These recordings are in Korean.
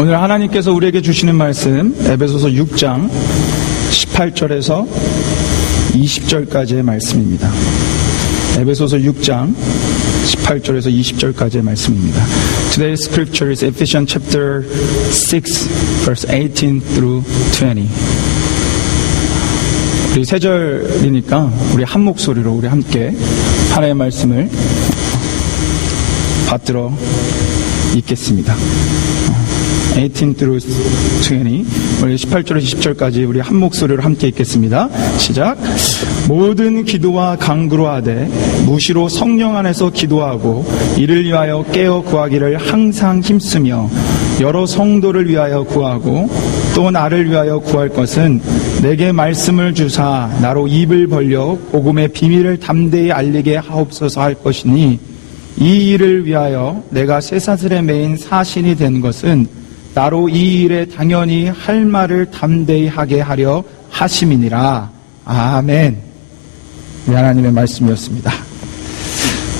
오늘 하나님께서 우리에게 주시는 말씀 에베소서 6장 18절에서 20절까지의 말씀입니다. 에베소서 6장 18절에서 20절까지의 말씀입니다. Today's scripture is Ephesians chapter 6 verse 18 through 20. 우리 세 절이니까 우리 한 목소리로 우리 함께 하나님의 말씀을 받들어 읽겠습니다. 18 through 20, 우리 18절에서 20절까지 우리 한 목소리로 함께 읽겠습니다. 시작. 모든 기도와 간구로 하되 무시로 성령 안에서 기도하고 이를 위하여 깨어 구하기를 항상 힘쓰며 여러 성도를 위하여 구하고 또 나를 위하여 구할 것은 내게 말씀을 주사 나로 입을 벌려 복음의 비밀을 담대히 알리게 하옵소서 할 것이니 이 일을 위하여 내가 쇠사슬에 매인 사신이 된 것은 나로 이 일에 당연히 할 말을 담대히 하게 하려 하심이니라. 아멘. 하나님의 말씀이었습니다.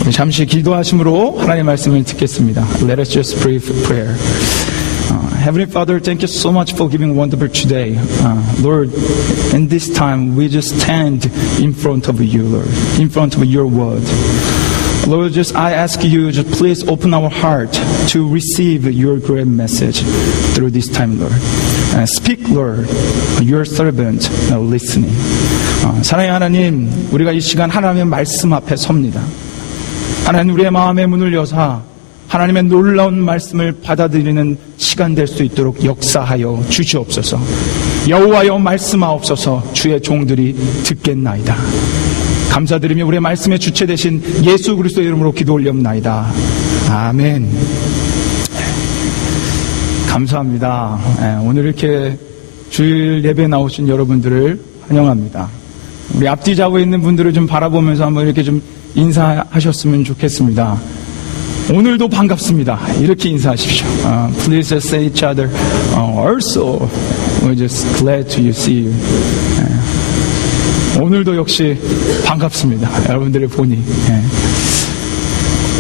우리 잠시 기도하심으로 하나님의 말씀을 듣겠습니다. Let us just pray for prayer. Heavenly Father, thank you so much for giving wonderful today. Lord, in this time we just stand in front of you, Lord, in front of your word. Lord, I ask you, just please open our heart to receive your great message through this time, Lord. Speak, Lord, your servant listening. 사랑의 하나님, 우리가 이 시간 하나님의 말씀 앞에 섭니다. 하나님, 우리의 마음의 문을 여사 하나님의 놀라운 말씀을 받아들이는 시간 될 수 있도록 역사하여 주시옵소서. 여호와여 말씀하옵소서. 주의 종들이 듣겠나이다. 감사드리며 우리의 말씀의 주체 되신 예수 그리스도의 이름으로 기도 올렵나이다. 아멘. 감사합니다. 오늘 이렇게 주일 예배에 나오신 여러분들을 환영합니다. 우리 앞뒤 자고 있는 분들을 좀 바라보면서 한번 이렇게 좀 인사하셨으면 좋겠습니다. 오늘도 반갑습니다. 이렇게 인사하십시오. Please say each other. Also, we're just glad to see you. 오늘도 역시 반갑습니다. 여러분들의 보니.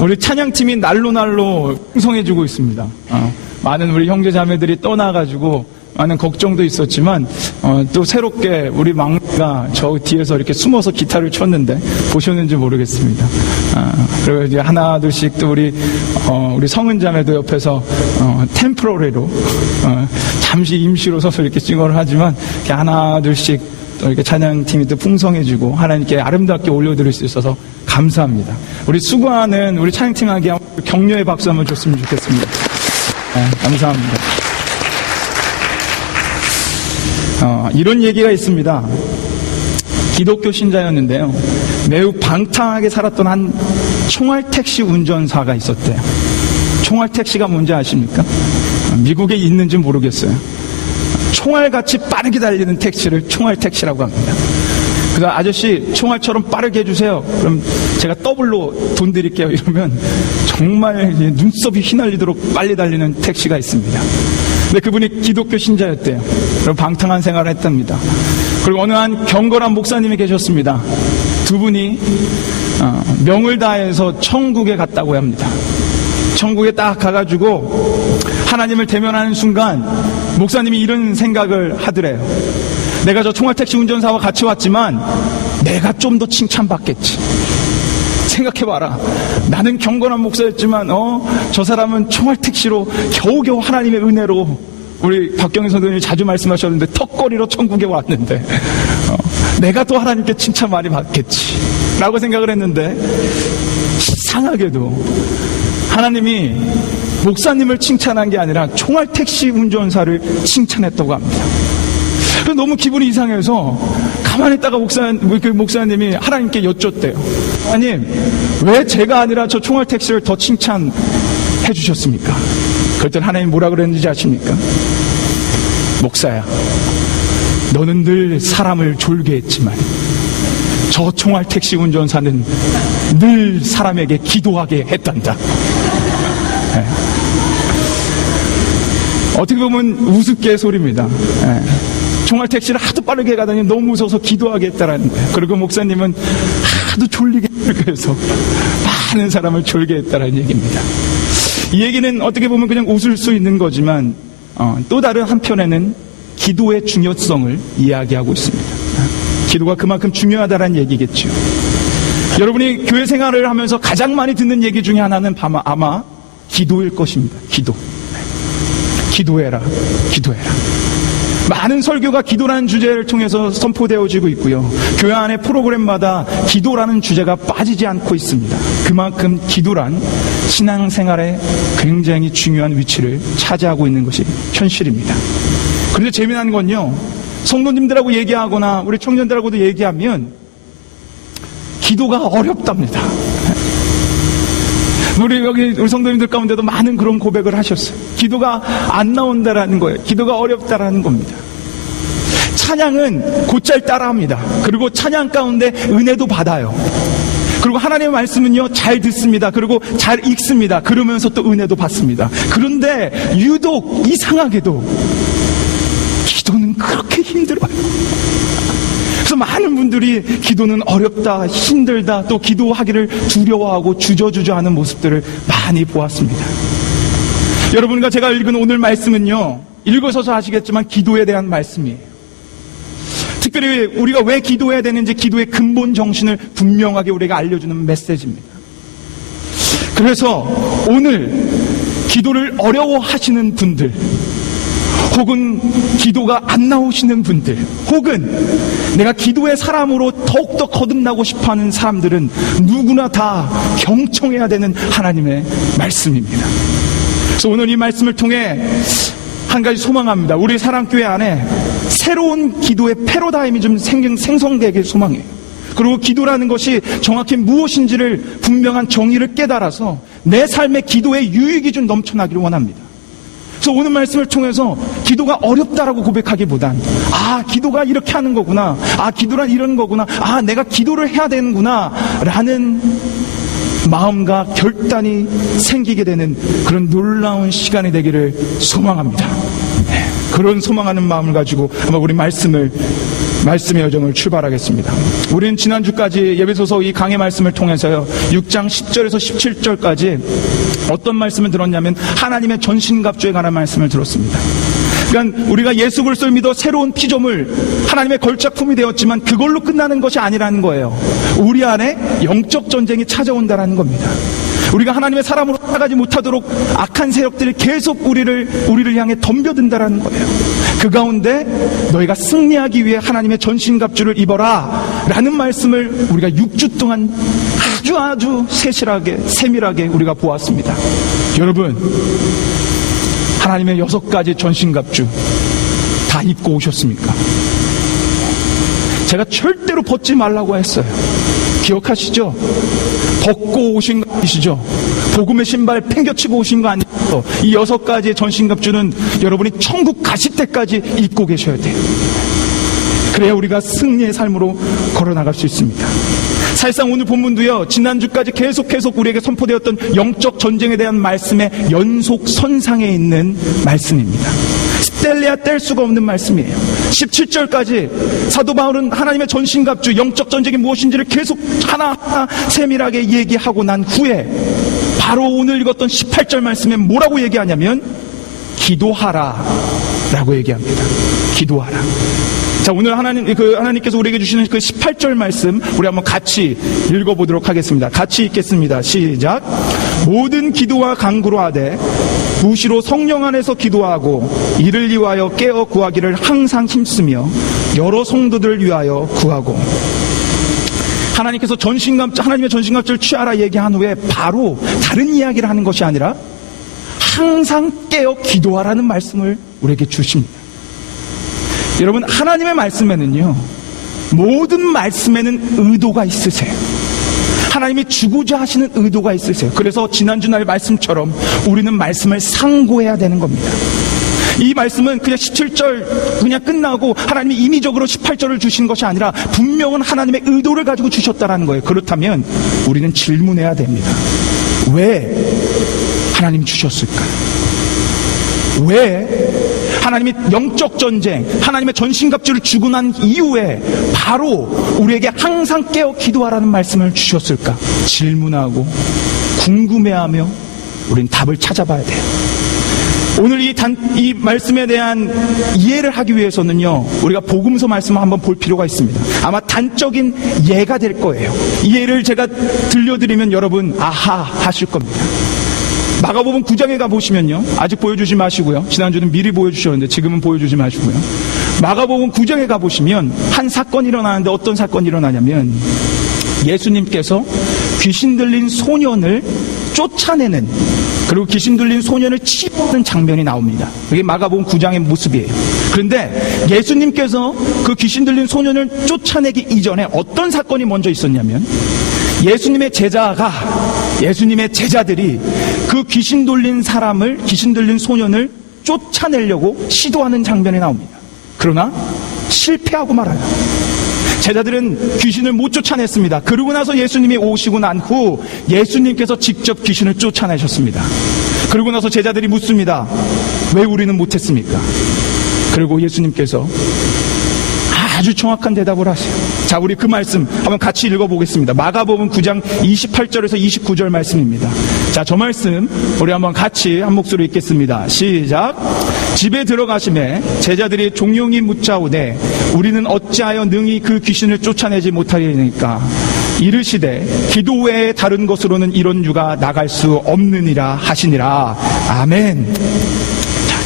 우리 찬양팀이 날로 풍성해지고 있습니다. 많은 우리 형제자매들이 떠나가지고 많은 걱정도 있었지만 또 새롭게 우리 막내가 저 뒤에서 이렇게 숨어서 기타를 쳤는데 보셨는지 모르겠습니다. 그리고 이제 하나 둘씩 또 우리 성은자매도 옆에서 템포러리로 잠시 임시로 서서 이렇게 찡얼을 하지만 이렇게 하나 둘씩 또 이렇게 찬양팀이 또 풍성해지고 하나님께 아름답게 올려드릴 수 있어서 감사합니다. 우리 수고하는 우리 찬양팀에게 격려의 박수 한번 줬으면 좋겠습니다. 감사합니다. 이런 얘기가 있습니다. 기독교 신자였는데요. 매우 방탕하게 살았던 한 총알택시 운전사가 있었대요. 총알택시가 뭔지 아십니까? 미국에 있는지 모르겠어요. 총알같이 빠르게 달리는 택시를 총알택시라고 합니다. 그래서 아저씨 총알처럼 빠르게 해주세요. 그럼 제가 더블로 돈 드릴게요. 이러면 정말 눈썹이 휘날리도록 빨리 달리는 택시가 있습니다. 근데 그분이 기독교 신자였대요. 그리고 방탕한 생활을 했답니다. 그리고 어느 한 경건한 목사님이 계셨습니다. 두 분이 명을 다해서 천국에 갔다고 합니다. 천국에 딱 가가지고 하나님을 대면하는 순간 목사님이 이런 생각을 하더래요. 내가 저 총알택시 운전사와 같이 왔지만 내가 좀 더 칭찬받겠지. 생각해봐라. 나는 경건한 목사였지만 저 사람은 총알택시로 겨우겨우 하나님의 은혜로 우리 박경희 선생님이 자주 말씀하셨는데 턱걸이로 천국에 왔는데 내가 또 하나님께 칭찬 많이 받겠지 라고 생각을 했는데 이상하게도 하나님이 목사님을 칭찬한 게 아니라 총알택시 운전사를 칭찬했다고 합니다. 너무 기분이 이상해서 가만히 있다가 목사님이 하나님께 여쭙대요. 하나님, 왜 제가 아니라 저 총알택시를 더 칭찬해 주셨습니까? 그랬더니 하나님 뭐라 그랬는지 아십니까? 목사야, 너는 늘 사람을 졸게 했지만 저 총알택시 운전사는 늘 사람에게 기도하게 했단다. 네. 어떻게 보면 우습게소리입니다. 네. 총알택시를 하도 빠르게 가다니 너무 무서워서 기도하게 했다라는 거예요. 그리고 목사님은 하도 졸리게 해서 많은 사람을 졸게 했다라는 얘기입니다. 이 얘기는 어떻게 보면 그냥 웃을 수 있는 거지만 또 다른 한편에는 기도의 중요성을 이야기하고 있습니다. 기도가 그만큼 중요하다는 얘기겠죠. 여러분이 교회 생활을 하면서 가장 많이 듣는 얘기 중에 하나는 아마 기도일 것입니다. 기도. 기도해라. 기도해라. 많은 설교가 기도라는 주제를 통해서 선포되어지고 있고요. 교회 안의 프로그램마다 기도라는 주제가 빠지지 않고 있습니다. 그만큼 기도란 신앙생활에 굉장히 중요한 위치를 차지하고 있는 것이 현실입니다. 그런데 재미난 건요, 성도님들하고 얘기하거나 우리 청년들하고도 얘기하면 기도가 어렵답니다. 우리 성도님들 가운데도 많은 그런 고백을 하셨어요. 기도가 안 나온다라는 거예요. 기도가 어렵다라는 겁니다. 찬양은 곧잘 따라합니다. 그리고 찬양 가운데 은혜도 받아요. 그리고 하나님의 말씀은요, 잘 듣습니다. 그리고 잘 읽습니다. 그러면서 또 은혜도 받습니다. 그런데 유독 이상하게도 기도는 그렇게 힘들어요. 그래서 많은 분들이 기도는 어렵다, 힘들다, 또 기도하기를 두려워하고 주저주저하는 모습들을 많이 보았습니다. 여러분과 제가 읽은 오늘 말씀은요, 읽으셔서 아시겠지만 기도에 대한 말씀이에요. 특별히 우리가 왜 기도해야 되는지 기도의 근본 정신을 분명하게 우리가 알려주는 메시지입니다. 그래서 오늘 기도를 어려워하시는 분들, 혹은 기도가 안 나오시는 분들, 혹은 내가 기도의 사람으로 더욱더 거듭나고 싶어하는 사람들은 누구나 다 경청해야 되는 하나님의 말씀입니다. 그래서 오늘 이 말씀을 통해 한 가지 소망합니다. 우리 사랑교회 안에 새로운 기도의 패러다임이 좀 생성되길 소망해요. 그리고 기도라는 것이 정확히 무엇인지를 분명한 정의를 깨달아서 내 삶의 기도의 유익이 좀 넘쳐나기를 원합니다. 그래서 오늘 말씀을 통해서 기도가 어렵다라고 고백하기보단, 기도가 이렇게 하는 거구나, 기도란 이런 거구나, 내가 기도를 해야 되는구나 라는 마음과 결단이 생기게 되는 그런 놀라운 시간이 되기를 소망합니다. 그런 소망하는 마음을 가지고 아마 우리 말씀의 여정을 출발하겠습니다. 우리는 지난주까지 예배소서 이 강의 말씀을 통해서요, 6장 10절에서 17절까지 어떤 말씀을 들었냐면 하나님의 전신갑주에 관한 말씀을 들었습니다. 그러니까 우리가 예수 그리스도를 믿어 새로운 피조물, 하나님의 걸작품이 되었지만 그걸로 끝나는 것이 아니라는 거예요. 우리 안에 영적 전쟁이 찾아온다라는 겁니다. 우리가 하나님의 사람으로 살아가지 못하도록 악한 세력들이 계속 우리를 향해 덤벼든다라는 거예요. 그 가운데 너희가 승리하기 위해 하나님의 전신갑주를 입어라 라는 말씀을 우리가 6주 동안 아주 세밀하게 우리가 보았습니다. 여러분, 하나님의 6가지 전신갑주 다 입고 오셨습니까? 제가 절대로 벗지 말라고 했어요. 기억하시죠? 벗고 오신 거 아니시죠? 복음의 신발 팽겨치고 오신 거 아니시죠? 이 6가지의 전신갑주는 여러분이 천국 가실 때까지 입고 계셔야 돼요. 그래야 우리가 승리의 삶으로 걸어나갈 수 있습니다. 사실상 오늘 본문도요, 지난주까지 계속 우리에게 선포되었던 영적 전쟁에 대한 말씀의 연속선상에 있는 말씀입니다. 뗄래야 뗄 수가 없는 말씀이에요. 17절까지 사도 바울은 하나님의 전신갑주, 영적 전쟁이 무엇인지를 계속 하나하나 세밀하게 얘기하고 난 후에 바로 오늘 읽었던 18절 말씀에 뭐라고 얘기하냐면 기도하라 라고 얘기합니다. 기도하라. 자, 오늘 하나님께서 우리에게 주시는 그 18절 말씀 우리 한번 같이 읽어보도록 하겠습니다. 같이 읽겠습니다. 시작. 모든 기도와 간구로 하되 무시로 성령 안에서 기도하고 이를 위하여 깨어 구하기를 항상 힘쓰며 여러 성도들을 위하여 구하고. 하나님께서 하나님의 전신갑주를 취하라 얘기한 후에 바로 다른 이야기를 하는 것이 아니라 항상 깨어 기도하라는 말씀을 우리에게 주십니다. 여러분, 하나님의 말씀에는요, 모든 말씀에는 의도가 있으세요. 하나님이 주고자 하시는 의도가 있으세요. 그래서 지난주 날 말씀처럼 우리는 말씀을 상고해야 되는 겁니다. 이 말씀은 그냥 17절 그냥 끝나고 하나님이 임의적으로 18절을 주신 것이 아니라 분명한 하나님의 의도를 가지고 주셨다는 거예요. 그렇다면 우리는 질문해야 됩니다. 왜 하나님 주셨을까? 왜 하나님이 영적 전쟁, 하나님의 전신갑주를 주고 난 이후에 바로 우리에게 항상 깨어 기도하라는 말씀을 주셨을까? 질문하고 궁금해하며 우린 답을 찾아봐야 돼요. 오늘 이 말씀에 대한 이해를 하기 위해서는요, 우리가 복음서 말씀을 한번 볼 필요가 있습니다. 아마 단적인 예가 될 거예요. 이 예를 제가 들려드리면 여러분 아하 하실 겁니다. 마가복음 9장에 가보시면요, 아직 보여주지 마시고요, 지난주는 미리 보여주셨는데 지금은 보여주지 마시고요, 마가복음 9장에 가보시면 한 사건이 일어나는데 어떤 사건이 일어나냐면 예수님께서 귀신 들린 소년을 쫓아내는, 그리고 귀신 들린 소년을 치는 장면이 나옵니다. 그게 마가복음 9장의 모습이에요. 그런데 예수님께서 그 귀신 들린 소년을 쫓아내기 이전에 어떤 사건이 먼저 있었냐면 예수님의 제자들이 그 귀신 들린 소년을 쫓아내려고 시도하는 장면이 나옵니다. 그러나 실패하고 말아요. 제자들은 귀신을 못 쫓아냈습니다. 그러고 나서 예수님이 오시고 난 후 예수님께서 직접 귀신을 쫓아내셨습니다. 그러고 나서 제자들이 묻습니다. 왜 우리는 못했습니까? 그리고 예수님께서 아주 정확한 대답을 하세요. 자, 우리 그 말씀 한번 같이 읽어보겠습니다. 마가복음 9장 28절에서 29절 말씀입니다. 자, 저 말씀 우리 한번 같이 한 목소리로 읽겠습니다. 시작. 집에 들어가심에 제자들이 종용이 묻자오되 우리는 어찌하여 능히 그 귀신을 쫓아내지 못하리니까? 이르시되 기도 외에 다른 것으로는 이런 유가 나갈 수 없느니라 하시니라. 아멘.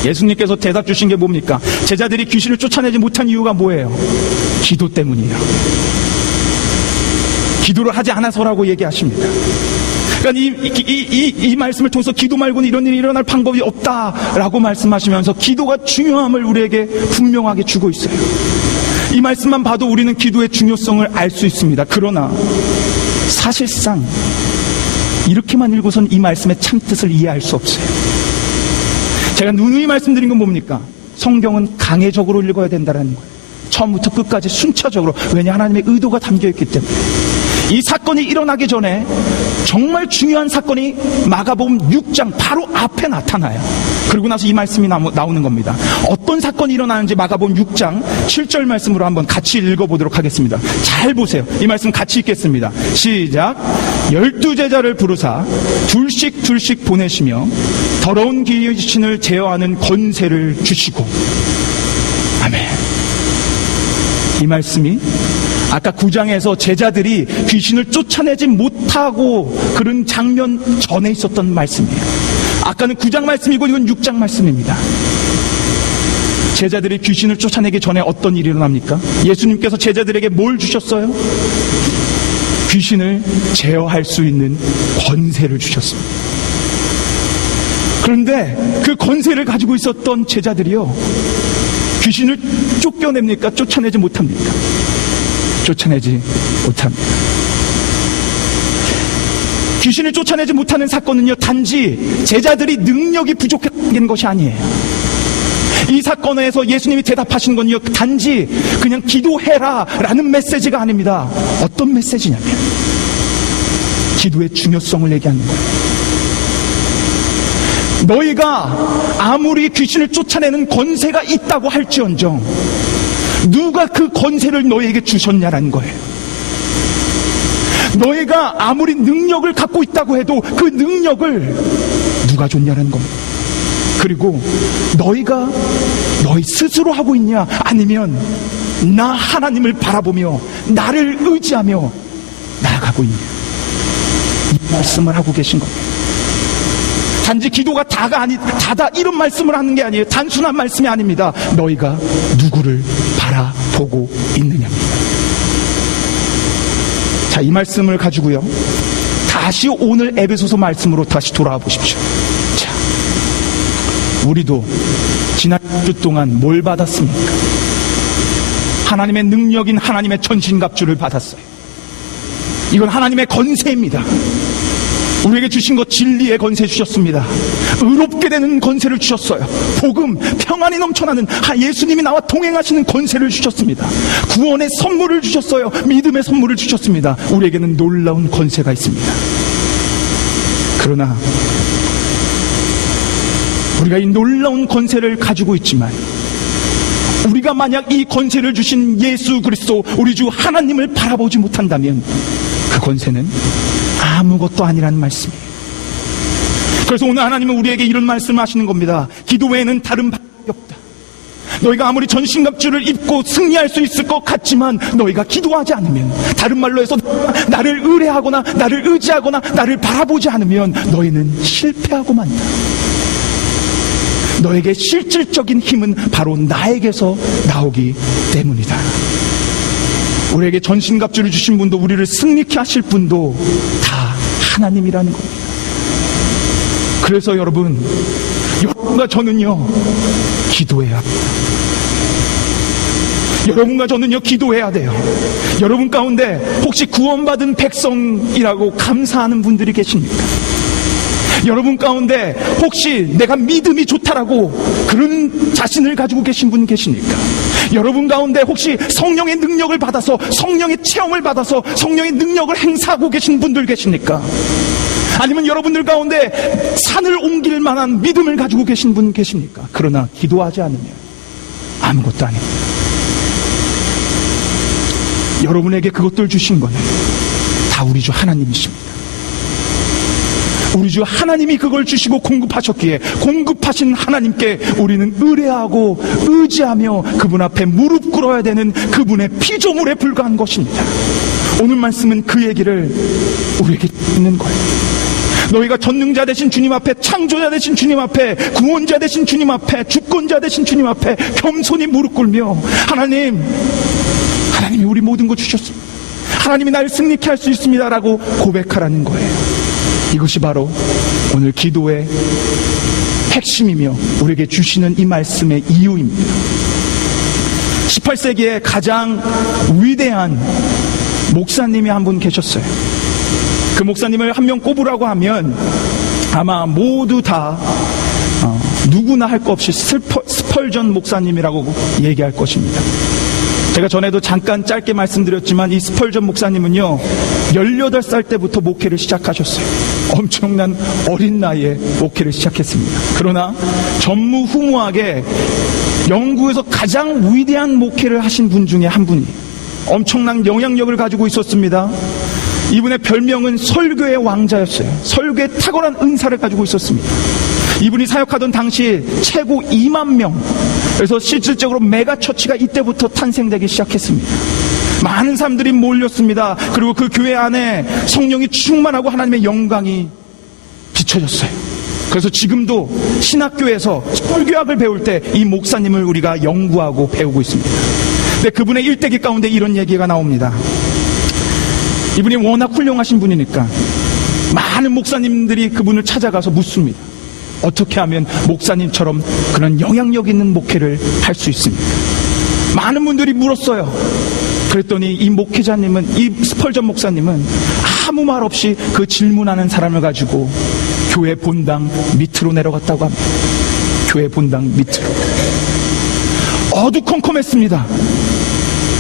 예수님께서 대답 주신 게 뭡니까? 제자들이 귀신을 쫓아내지 못한 이유가 뭐예요? 기도 때문이에요. 기도를 하지 않아서라고 얘기하십니다. 그러니까 이 말씀을 통해서 기도 말고는 이런 일이 일어날 방법이 없다라고 말씀하시면서 기도가 중요함을 우리에게 분명하게 주고 있어요. 이 말씀만 봐도 우리는 기도의 중요성을 알 수 있습니다. 그러나 사실상 이렇게만 읽고선 이 말씀의 참뜻을 이해할 수 없어요. 제가 누누이 말씀드린 건 뭡니까? 성경은 강해적으로 읽어야 된다는 거예요. 처음부터 끝까지 순차적으로. 왜냐? 하나님의 의도가 담겨있기 때문에. 이 사건이 일어나기 전에 정말 중요한 사건이 마가복음 6장 바로 앞에 나타나요. 그리고 나서 이 말씀이 나오는 겁니다. 어떤 사건이 일어나는지 마가복음 6장 7절 말씀으로 한번 같이 읽어보도록 하겠습니다. 잘 보세요. 이 말씀 같이 읽겠습니다. 시작. 12제자를 부르사 둘씩 보내시며 더러운 귀신을 제어하는 권세를 주시고. 아멘. 이 말씀이 아까 9장에서 제자들이 귀신을 쫓아내지 못하고 그런 장면 전에 있었던 말씀이에요. 아까는 9장 말씀이고 이건 6장 말씀입니다. 제자들이 귀신을 쫓아내기 전에 어떤 일이 일어납니까? 예수님께서 제자들에게 뭘 주셨어요? 귀신을 제어할 수 있는 권세를 주셨습니다. 그런데 그 권세를 가지고 있었던 제자들이요, 귀신을 쫓겨냅니까? 쫓아내지 못합니까? 쫓아내지 못합니다. 귀신을 쫓아내지 못하는 사건은요, 단지 제자들이 능력이 부족한 것이 아니에요. 이 사건에서 예수님이 대답하신 건요, 단지 그냥 기도해라 라는 메시지가 아닙니다. 어떤 메시지냐면 기도의 중요성을 얘기하는 거예요. 너희가 아무리 귀신을 쫓아내는 권세가 있다고 할지언정 누가 그 권세를 너희에게 주셨냐라는 거예요. 너희가 아무리 능력을 갖고 있다고 해도 그 능력을 누가 줬냐는 겁니다. 그리고 너희가 너희 스스로 하고 있냐, 아니면 나 하나님을 바라보며 나를 의지하며 나아가고 있냐, 이 말씀을 하고 계신 겁니다. 단지 기도가 다다 이런 말씀을 하는 게 아니에요. 단순한 말씀이 아닙니다. 너희가 누구를 바라보고 있느냐입니다. 자, 이 말씀을 가지고요, 다시 오늘 에베소서 말씀으로 다시 돌아와 보십시오. 자, 우리도 지난 주 동안 뭘 받았습니까? 하나님의 능력인 하나님의 전신갑주를 받았어요. 이건 하나님의 권세입니다. 우리에게 주신 것, 진리의 권세 주셨습니다. 의롭게 되는 권세를 주셨어요. 복음, 평안이 넘쳐나는 예수님이 나와 동행하시는 권세를 주셨습니다. 구원의 선물을 주셨어요. 믿음의 선물을 주셨습니다. 우리에게는 놀라운 권세가 있습니다. 그러나 우리가 이 놀라운 권세를 가지고 있지만 우리가 만약 이 권세를 주신 예수 그리스도 우리 주 하나님을 바라보지 못한다면 그 권세는 아무것도 아니라는 말씀이에요. 그래서 오늘 하나님은 우리에게 이런 말씀을 하시는 겁니다. 기도 외에는 다른 방법이 없다. 너희가 아무리 전신갑주를 입고 승리할 수 있을 것 같지만 너희가 기도하지 않으면, 다른 말로 해서 나를 의뢰하거나 나를 의지하거나 나를 바라보지 않으면 너희는 실패하고 만다. 너에게 실질적인 힘은 바로 나에게서 나오기 때문이다. 우리에게 전신갑주를 주신 분도 우리를 승리케 하실 분도 다 하나님이라는 겁니다. 그래서 여러분과 저는요 기도해야 합니다. 여러분과 저는요 기도해야 돼요. 여러분 가운데 혹시 구원받은 백성이라고 감사하는 분들이 계십니까? 여러분 가운데 혹시 내가 믿음이 좋다라고 그런 자신을 가지고 계신 분 계십니까? 여러분 가운데 혹시 성령의 능력을 받아서, 성령의 체험을 받아서 성령의 능력을 행사하고 계신 분들 계십니까? 아니면 여러분들 가운데 산을 옮길 만한 믿음을 가지고 계신 분 계십니까? 그러나 기도하지 않으면 아무것도 아닙니다. 여러분에게 그것들 주신 거는 다 우리 주 하나님이십니다. 우리 주 하나님이 그걸 주시고 공급하셨기에 공급하신 하나님께 우리는 의뢰하고 의지하며 그분 앞에 무릎 꿇어야 되는 그분의 피조물에 불과한 것입니다. 오늘 말씀은 그 얘기를 우리에게 듣는 거예요. 너희가 전능자 되신 주님 앞에, 창조자 되신 주님 앞에, 구원자 되신 주님 앞에, 주권자 되신 주님 앞에 겸손히 무릎 꿇며 하나님이 우리 모든 것 주셨습니다. 하나님이 나를 승리케 할 수 있습니다라고 고백하라는 거예요. 이것이 바로 오늘 기도의 핵심이며 우리에게 주시는 이 말씀의 이유입니다. 18세기에 가장 위대한 목사님이 한 분 계셨어요. 그 목사님을 한 명 꼽으라고 하면 아마 모두 다 누구나 할 것 없이 스펄전 목사님이라고 얘기할 것입니다. 제가 전에도 잠깐 짧게 말씀드렸지만 이 스펄전 목사님은요 18살 때부터 목회를 시작하셨어요. 엄청난 어린 나이에 목회를 시작했습니다. 그러나 전무후무하게 영국에서 가장 위대한 목회를 하신 분 중에 한 분이 엄청난 영향력을 가지고 있었습니다. 이분의 별명은 설교의 왕자였어요. 설교에 탁월한 은사를 가지고 있었습니다. 이분이 사역하던 당시 최고 2만 명, 그래서 실질적으로 메가처치가 이때부터 탄생되기 시작했습니다. 많은 사람들이 몰렸습니다. 그리고 그 교회 안에 성령이 충만하고 하나님의 영광이 비춰졌어요. 그래서 지금도 신학교에서 설교학을 배울 때 이 목사님을 우리가 연구하고 배우고 있습니다. 근데 그분의 일대기 가운데 이런 얘기가 나옵니다. 이분이 워낙 훌륭하신 분이니까 많은 목사님들이 그분을 찾아가서 묻습니다. 어떻게 하면 목사님처럼 그런 영향력 있는 목회를 할 수 있습니까? 많은 분들이 물었어요. 그랬더니 이 목회자님은, 이 스펄전 목사님은 아무 말 없이 그 질문하는 사람을 가지고 교회 본당 밑으로 내려갔다고 합니다. 교회 본당 밑으로. 어두컴컴했습니다.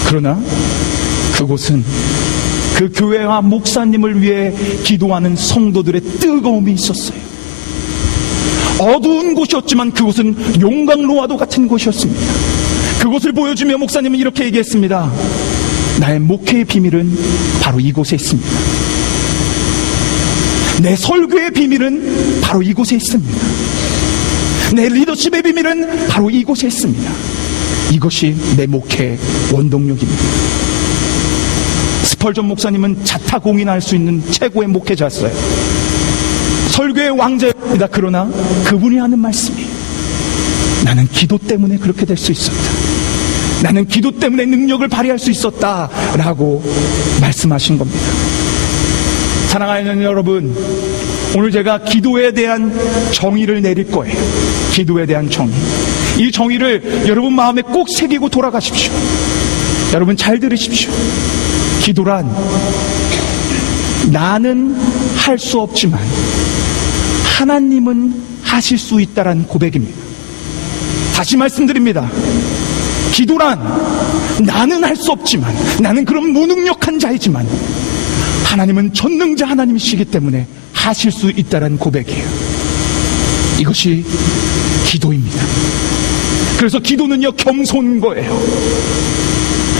그러나 그곳은 그 교회와 목사님을 위해 기도하는 성도들의 뜨거움이 있었어요. 어두운 곳이었지만 그곳은 용광로와도 같은 곳이었습니다. 그곳을 보여주며 목사님은 이렇게 얘기했습니다. 나의 목회의 비밀은 바로 이곳에 있습니다. 내 설교의 비밀은 바로 이곳에 있습니다. 내 리더십의 비밀은 바로 이곳에 있습니다. 이것이 내 목회의 원동력입니다. 스펄전 목사님은 자타공인할 수 있는 최고의 목회자였어요. 설교의 왕자입니다. 그러나 그분이 하는 말씀이 나는 기도 때문에 그렇게 될 수 있었다. 나는 기도 때문에 능력을 발휘할 수 있었다라고 말씀하신 겁니다. 사랑하는 여러분, 오늘 제가 기도에 대한 정의를 내릴 거예요. 기도에 대한 정의. 이 정의를 여러분 마음에 꼭 새기고 돌아가십시오. 여러분 잘 들으십시오. 기도란 나는 할 수 없지만 하나님은 하실 수 있다라는 고백입니다. 다시 말씀드립니다. 기도란 나는 할 수 없지만, 나는 그런 무능력한 자이지만 하나님은 전능자 하나님이시기 때문에 하실 수 있다라는 고백이에요. 이것이 기도입니다. 그래서 기도는요 겸손인 거예요.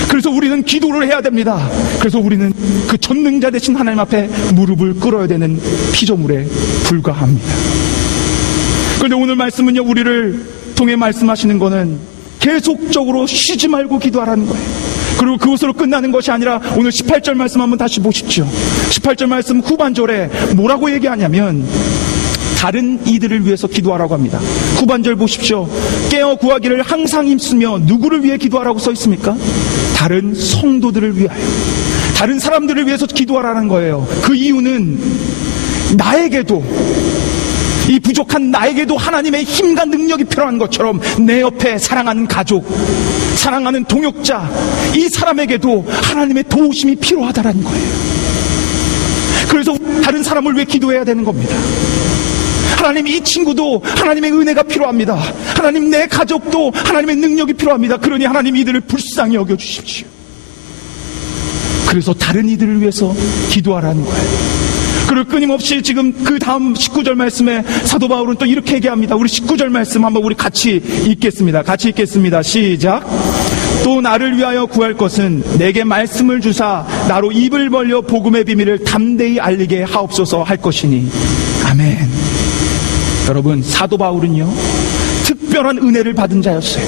그래서 우리는 기도를 해야 됩니다. 그래서 우리는 그 전능자 되신 하나님 앞에 무릎을 꿇어야 되는 피조물에 불과합니다. 그런데 오늘 말씀은요, 우리를 통해 말씀하시는 거는 계속적으로 쉬지 말고 기도하라는 거예요. 그리고 그것으로 끝나는 것이 아니라 오늘 18절 말씀 한번 다시 보십시오. 18절 말씀 후반절에 뭐라고 얘기하냐면 다른 이들을 위해서 기도하라고 합니다. 후반절 보십시오. 깨어 구하기를 항상 힘쓰며 누구를 위해 기도하라고 써 있습니까? 다른 성도들을 위하여, 다른 사람들을 위해서 기도하라는 거예요. 그 이유는 나에게도, 이 부족한 나에게도 하나님의 힘과 능력이 필요한 것처럼 내 옆에 사랑하는 가족, 사랑하는 동역자, 이 사람에게도 하나님의 도우심이 필요하다라는 거예요. 그래서 다른 사람을 위해 기도해야 되는 겁니다. 하나님, 이 친구도 하나님의 은혜가 필요합니다. 하나님, 내 가족도 하나님의 능력이 필요합니다. 그러니 하나님, 이들을 불쌍히 여겨주십시오. 그래서 다른 이들을 위해서 기도하라는 거예요. 그리고 끊임없이 지금 그 다음 19절 말씀에 사도 바울은 또 이렇게 얘기합니다. 우리 19절 말씀 한번 우리 같이 읽겠습니다. 같이 읽겠습니다. 시작. 또 나를 위하여 구할 것은 내게 말씀을 주사 나로 입을 벌려 복음의 비밀을 담대히 알리게 하옵소서 할 것이니. 아멘. 여러분, 사도 바울은요, 특별한 은혜를 받은 자였어요.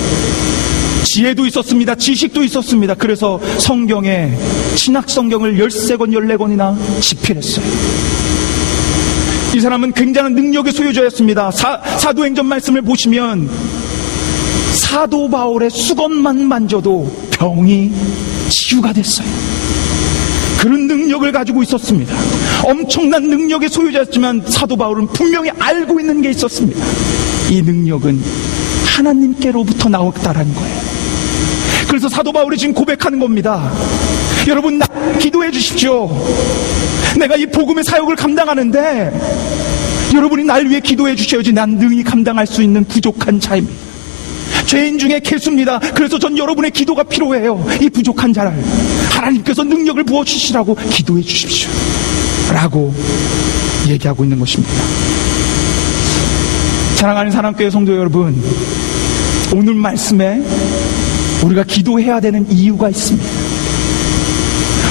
지혜도 있었습니다. 지식도 있었습니다. 그래서 성경에 신약 성경을 13권 14권이나 집필했어요. 이 사람은 굉장한 능력의 소유자였습니다. 사도행전 말씀을 보시면 사도 바울의 수건만 만져도 병이 치유가 됐어요. 그런 능력을 가지고 있었습니다. 엄청난 능력의 소유자였지만 사도 바울은 분명히 알고 있는 게 있었습니다. 이 능력은 하나님께로부터 나왔다라는 거예요. 그래서 사도 바울이 지금 고백하는 겁니다. 여러분, 나 기도해 주십시오. 내가 이 복음의 사역을 감당하는데 여러분이 날 위해 기도해 주셔야지. 난 능히 감당할 수 있는 부족한 자입니다. 죄인 중에 개수입니다. 그래서 전 여러분의 기도가 필요해요. 이 부족한 자를 하나님께서 능력을 부어주시라고 기도해 주십시오 라고 얘기하고 있는 것입니다. 사랑하는 사랑교회 성도 여러분, 오늘 말씀에 우리가 기도해야 되는 이유가 있습니다.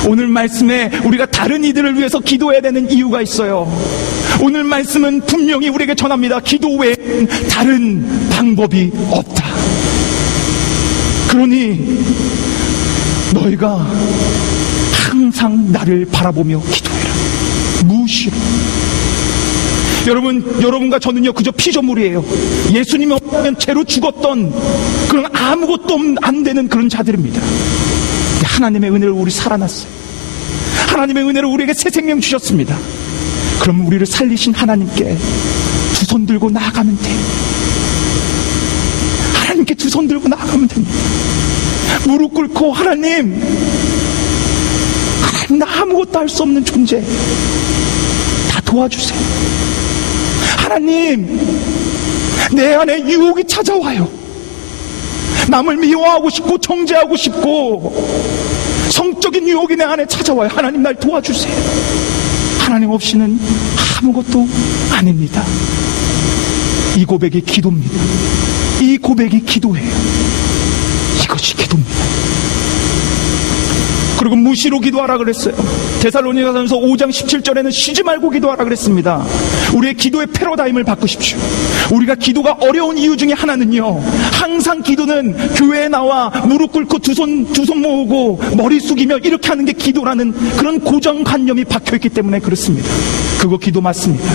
오늘 말씀에 우리가 다른 이들을 위해서 기도해야 되는 이유가 있어요. 오늘 말씀은 분명히 우리에게 전합니다. 기도 외에는 다른 방법이 없다. 그러니 너희가 항상 나를 바라보며 기도해라. 무시로. 여러분과 저는요, 그저 피조물이에요. 예수님이 없다면 죄로 죽었던 그런 아무것도 안 되는 그런 자들입니다. 하나님의 은혜로 우리 살아났어요. 하나님의 은혜로 우리에게 새 생명 주셨습니다. 그럼 우리를 살리신 하나님께 두 손 들고 나아가면 돼요. 하나님께 두 손 들고 나아가면 됩니다. 무릎 꿇고 하나님, 나 아무것도 할 수 없는 존재, 다 도와주세요. 하나님, 내 안에 유혹이 찾아와요. 남을 미워하고 싶고 정죄하고 싶고 성적인 유혹이 내 안에 찾아와요. 하나님, 날 도와주세요. 하나님 없이는 아무것도 아닙니다. 이 고백이 기도입니다. 이 고백이 기도예요. 이것이 기도입니다. 그리고 무시로 기도하라 그랬어요. 데살로니가전서 5장 17절에는 쉬지 말고 기도하라 그랬습니다. 우리의 기도의 패러다임을 바꾸십시오. 우리가 기도가 어려운 이유 중에 하나는요, 항상 기도는 교회에 나와 무릎 꿇고 두 손 모으고 머리 숙이며 이렇게 하는 게 기도라는 그런 고정관념이 박혀있기 때문에 그렇습니다. 그거 기도 맞습니다.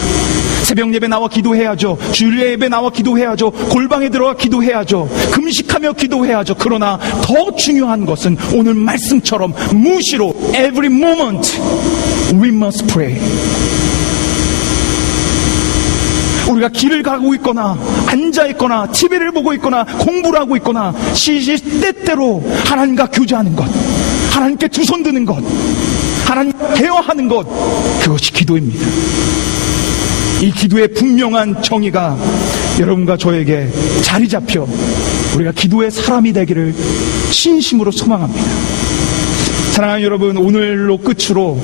새벽 예배 나와 기도해야죠. 주일 예배 나와 기도해야죠. 골방에 들어가 기도해야죠. 금식하며 기도해야죠. 그러나 더 중요한 것은 오늘 말씀처럼 무시로 every moment we must pray. 우리가 길을 가고 있거나 앉아있거나 TV를 보고 있거나 공부를 하고 있거나 시시때때로 하나님과 교제하는 것, 하나님께 두 손 드는 것, 하나님 대화하는 것, 그것이 기도입니다. 이 기도의 분명한 정의가 여러분과 저에게 자리 잡혀 우리가 기도의 사람이 되기를 진심으로 소망합니다. 사랑하는 여러분, 오늘로 끝으로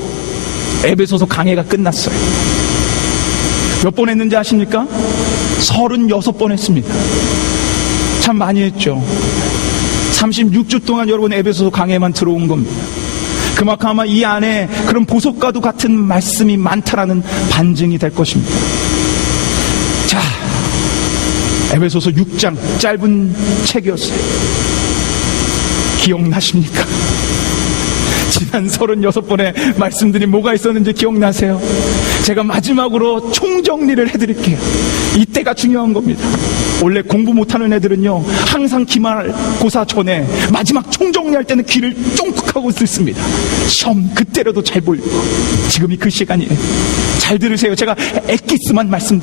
에베소서 강해가 끝났어요. 몇 번 했는지 아십니까? 36번 했습니다. 참 많이 했죠. 36주 동안 여러분 에베소서 강해만 들어온 겁니다. 그만큼 아마 이 안에 그런 보석과도 같은 말씀이 많다라는 반증이 될 것입니다. 자, 에베소서 6장 짧은 책이었어요. 기억나십니까? 지난 36번의 말씀들이 뭐가 있었는지 기억나세요? 제가 마지막으로 총정리를 해드릴게요. 이때가 중요한 겁니다. 원래 공부 못하는 애들은요, 항상 기말고사 전에 마지막 총정리할 때는 귀를 쫑긋하고 듣습니다. 시험 그때라도 잘 보려고. 지금이 그 시간이에요. 잘 들으세요. 제가 엑기스만 말씀드릴게요.